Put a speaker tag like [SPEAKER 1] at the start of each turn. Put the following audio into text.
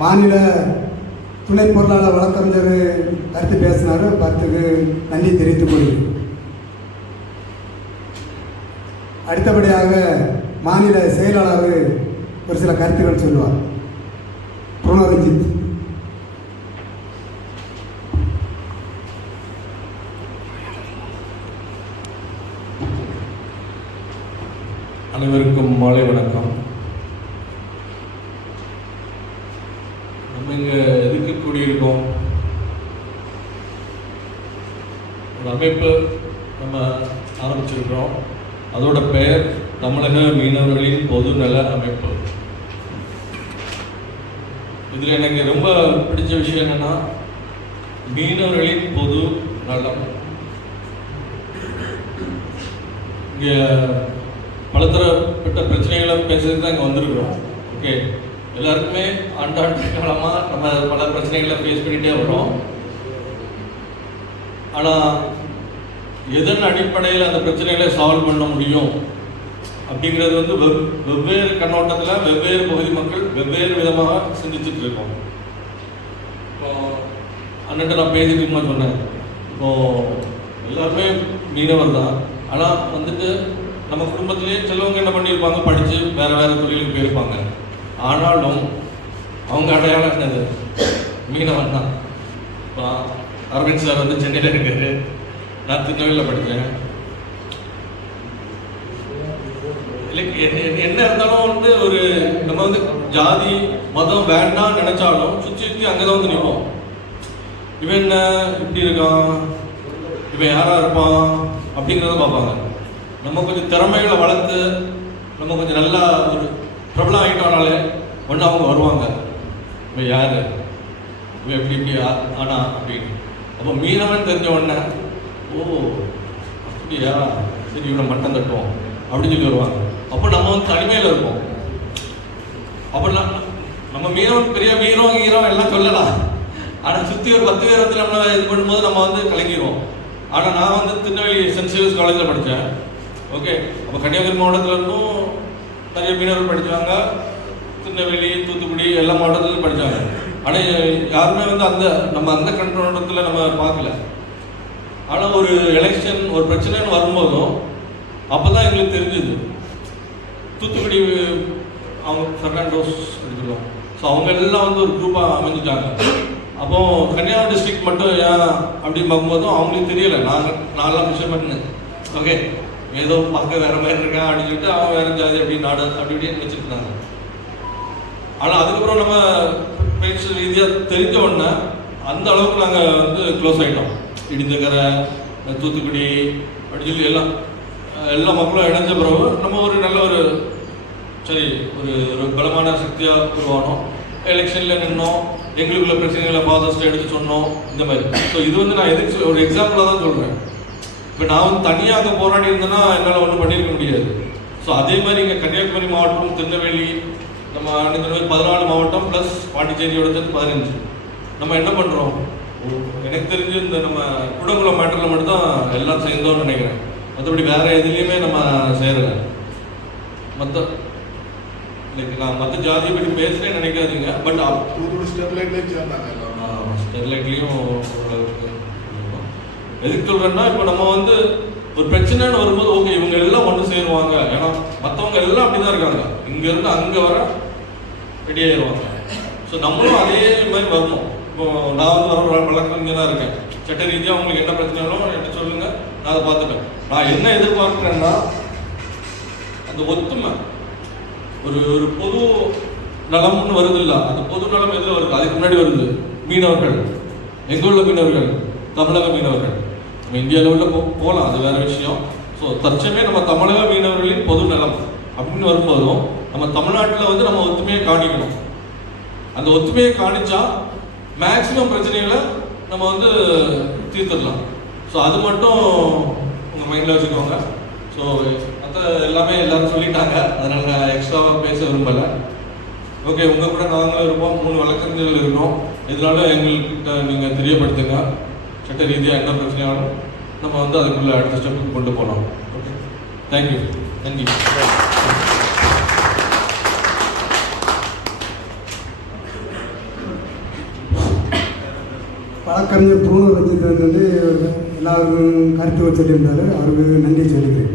[SPEAKER 1] மாநில துணை பொருளாளர் வழக்கறிஞர் கருத்து பேசினார். கருத்துக்கு நன்றி தெரிவித்துக் கொள்கிறேன். அடுத்தபடியாக மாநில செயலாளர் ஒரு சில கருத்துக்கள் சொல்லுவார். புனரஞ்சித்
[SPEAKER 2] அனைவருக்கும் மாலை வணக்கம். நீங்கள் எதுக்கு கூடியிருக்கோம்? ஒரு அமைப்பு நம்ம ஆரம்பிச்சிருக்கிறோம். அதோட பெயர் தமிழக மீனவர்களின் பொது நல அமைப்பு. இதில் எனக்கு ரொம்ப பிடிச்ச விஷயம் என்னென்னா மீனவர்களின் பொது நலம். இங்கே பலதரப்பட்ட பிரச்சனைகளை பேசுறதுக்கு தான் இங்கே வந்திருக்கிறோம். ஓகே எல்லாருக்குமே ஆண்டாண்டு காலமாக நம்ம பல பிரச்சனைகளை ஃபேஸ் பண்ணிகிட்டே வரோம் ஆனால் எதன் அடிப்படையில் அந்த பிரச்சனைகளை சால்வ் பண்ண முடியும்? அப்படிங்கிறது வந்து வெவ் வெவ்வேறு கண்ணோட்டத்தில் வெவ்வேறு பகுதி மக்கள் வெவ்வேறு விதமாக சிந்திச்சுட்டு இருக்கோம். இப்போ அண்ணன்ட்ட நான் பேசிட்டு சொன்னேன். இப்போ எல்லாருமே மீனவர் தான். ஆனால் வந்துட்டு நம்ம குடும்பத்திலேயே சிலவங்க என்ன பண்ணியிருப்பாங்க? படித்து வேறு வேறு தொழிலுக்கு போயிருப்பாங்க. ஆனாலும் அவங்க அடையாளம் என்னது மீனவன் தான். இப்போ அரவிந்த் சார் வந்து சென்னையில் இருக்காரு. நான் திருநெல்வேலியில் படித்தேன் என்ன இருந்தாலும் வந்து ஒரு நம்ம வந்து ஜாதி மதம் வேண்டாம்னு நினைச்சாலும் சுற்றி சுற்றி அங்கே தான் வந்து நிற்போம் இவன் என்ன இப்படி இருக்கான் இவன் யாரா இருப்பான் அப்படிங்கிறத பார்ப்பாங்க. நம்ம கொஞ்சம் திறமைகளை வளர்த்து நம்ம கொஞ்சம் நல்லா ஒரு பிரபலம் ஆகிட்டோம்னாலே ஒன்று அவங்க வருவாங்க. இவன் யார்? இவன் எப்படி இப்படி ஆனா அப்படின்னு. அப்போ மீனவன் தெரிஞ்ச உடனே ஓ அப்படியா? சரி இவனை மட்டம் தட்டுவோம் அப்படின்னு சொல்லி வருவாங்க. அப்போ நம்ம வந்து தனிமையில் இருப்போம். அப்போ நம்ம நம்ம மீனவன் பெரிய மீனவன் ஈரம் எல்லாம் சொல்லலாம். ஆனால் சுற்றி ஒரு பத்து பேர் வந்து நம்ம இது பண்ணும்போது நம்ம வந்து கலங்கிடுவோம் ஆனால் நான் வந்து திருநெல்வேலி சென்ட் காலேஜில் படித்தேன். ஓகே? அப்போ கன்னியாகுமரி மாவட்டத்தில் இருந்தும் நிறைய மீனவர்கள் படித்தாங்க திருநெல்வேலி தூத்துக்குடி எல்லா மாவட்டத்துலையும் படித்தாங்க ஆனால் யாருமே வந்து அந்த நம்ம அந்த கண்ணோட்டத்தில் நம்ம பார்க்கல. ஆனால் ஒரு எலெக்ஷன் ஒரு பிரச்சனைன்னு வரும்போதும் அப்போ தான் எங்களுக்கு தெரிஞ்சுது. தூத்துக்குடி அவங்க ஃபெர்னாண்டோஸ் எடுத்துருவோம் ஸோ அவங்க எல்லாம் வந்து ஒரு குரூப்பாக அமைஞ்சிட்டாங்க. அப்போ கன்னியாகுமரி டிஸ்ட்ரிக்ட் மட்டும் ஏன் அப்படின்னு பார்க்கும்போதும் அவங்களுக்கு தெரியலை. நாங்கள் நான்லாம் பண்ணேன் ஓகே ஏதோ பார்க்க வேற மாதிரி இருக்கான் அப்படின்னு சொல்லிட்டு அவன் வேற ஜாதி அப்படி நாடு அப்படி இப்படின்னு வச்சுட்டு ஆனால் அதுக்கப்புறம் நம்ம பேச்சு ரீதியாக தெரிஞ்ச உடனே அந்த அளவுக்கு நாங்கள் வந்து க்ளோஸ் ஆகிட்டோம் இடிந்தக்கரை தூத்துக்குடி அப்படின்னு சொல்லி எல்லாம் எல்லா மக்களும் இணைஞ்ச பிறகு நம்ம ஒரு நல்ல ஒரு சரி ஒரு ஒரு பலமான சக்தியாக உருவானோம். எலெக்ஷனில் நின்னோம். எங்களுக்குள்ள பிரச்சனைகளை பாதஸ்ட் எடுத்து சொன்னோம். இந்த மாதிரி. ஸோ இது வந்து நான் எதுக்கு ஒரு எக்ஸாம்பிளாக தான் சொல்கிறேன் இப்போ நான் வந்து தனியாக அங்கே போராடி இருந்தேன்னா என்னால் ஒன்றும் பண்ணியிருக்க முடியாது. ஸோ அதே மாதிரி இங்கே கன்னியாகுமரி மாவட்டம் திருநெல்வேலி நம்ம திருநெல்வேலி பதினாலு மாவட்டம் ப்ளஸ் பாண்டிச்சேரியோட சேர்த்து பதினஞ்சு. நம்ம என்ன பண்ணுறோம் எனக்கு தெரிஞ்சு இந்த நம்ம குடங்குளம் மேட்டரில் மட்டும்தான் எல்லாம் சேர்ந்தோம்னு நினைக்கிறேன். மற்றபடி வேற எதுலேயுமே நம்ம சேரலை. மற்ற லைக் நான் மற்ற ஜாதியை பற்றி பேசுகிறேன்னு நினைக்காதீங்க. பட்
[SPEAKER 3] ஸ்டெர்லைட்லேயும் சேர்ந்தாங்க
[SPEAKER 2] ஸ்டெர்லைட்லேயும் ஓரளவுக்கு. எதுக்கு சொல்கிறேன்னா இப்போ நம்ம வந்து ஒரு பிரச்சனைன்னு வரும்போது ஓகே இவங்க எல்லாம் ஒன்று சேருவாங்க. ஏன்னா மற்றவங்க எல்லாம் அப்படி தான் இருக்காங்க இங்கேருந்து அங்கே வர ரெடி ஆயிடுவாங்க ஸோ நம்மளும் அதே மாதிரி வரணும். இப்போ நான் வந்து வர வழக்கம் இங்கே தான் இருக்கேன். சட்ட ரீதியாக உங்களுக்கு என்ன பிரச்சனைகளோ என்ன சொல்லுங்கள் நான் அதை பார்த்துட்டேன் நான் என்ன எதிர்பார்க்குறேன்னா அந்த ஒத்துமை ஒரு ஒரு பொது நலம்னு வருது இல்லை அந்த பொது நலம் எதில் வருது? அதுக்கு முன்னாடி வருது மீனவர்கள். எங்குள்ள மீனவர்கள்? தமிழக மீனவர்கள். இந்தியா லெவலில் போ போகலாம் அது வேற விஷயம். ஸோ தற்சமே நம்ம தமிழக மீனவர்களின் பொது நலம் அப்படின்னு வரும்போதும் நம்ம தமிழ்நாட்டில் வந்து நம்ம ஒத்துமையை காணிக்கணும். அந்த ஒத்துமையை காணிச்சா மேக்சிமம் பிரச்சனைகளை நம்ம வந்து தீர்த்துடலாம். ஸோ அது மட்டும் உங்கள் மைண்டில் வச்சுக்கோங்க. ஸோ மற்ற எல்லாமே எல்லாரும் சொல்லிட்டாங்க. அதனால் நான் எக்ஸ்ட்ராவாக பேச விரும்பலை. ஓகே உங்கள் கூட நாங்களும் இருப்போம். மூணு வழக்கறிஞர்கள் இருக்கோம். இதனால எங்கள்கிட்ட நீங்கள் தெரியப்படுத்துங்க. கெட்ட ரீதியாக என்ன பிரச்சனையாலும் நம்ம வந்து அதுக்குள்ளே அடுத்த ஸ்டெப்புக்கு கொண்டு போகலாம். ஓகே தேங்க்யூ நன்றி
[SPEAKER 1] வழக்கறிஞர் பூர்ண வந்து எல்லாருக்கும் கருத்து வச்சிருந்தார் அவருக்கு நன்றி சொல்லிக்கிறேன்.